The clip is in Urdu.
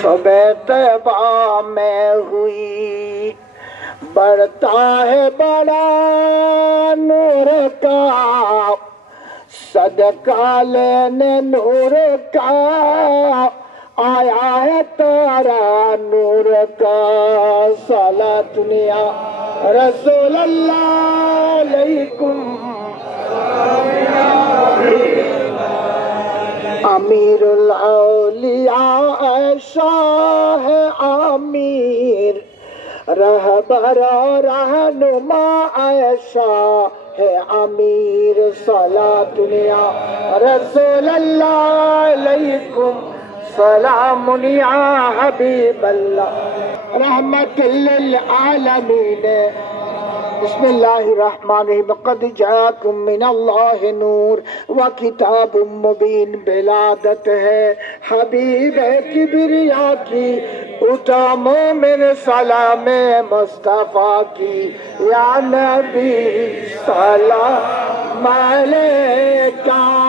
صبح طیبہ میں ہوئی بڑھتا ہے بڑا نور کا صدقہ لینے نور کا آیا ہے تارا نور کا صلاۃ یا رسول اللہ علیکم امیر الاولیاء شاہ امیر رہبر رہنما شاہ امیر صلاۃ یا رسول اللہ علیکم سلام یا حبیب اللہ رحمت للعالمین بسم اللہ الرحمن الرحیم قد جاءکم من اللہ نور وکتاب مبین بلادت ہے حبیب کبریا کی اٹھا مومن سلام مصطفیٰ کی یا نبی سلام علیکہ